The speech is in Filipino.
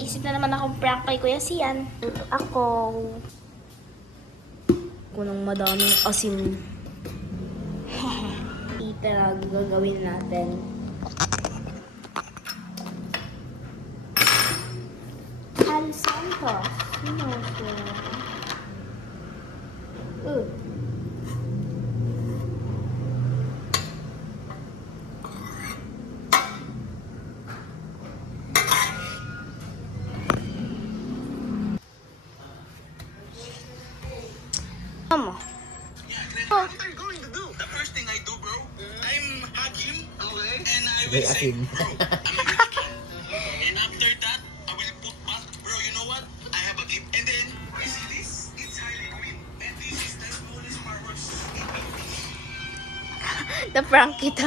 Isip na naman akong prank kay Kuya Sian. Ako. Kunong madaming asin. Ita, gagawin natin. Al Santos. Sino siya? Mama. What I'm going to do? The first thing I do, bro, I'm Hakim, okay? And I will say, bro, I'm a Hakim. And after that, I will put back, bro, you know what? I have a gift. And then, you see this? It's Harley Quinn. And this is the smallest fireworks in Philippines. Na-prank kita.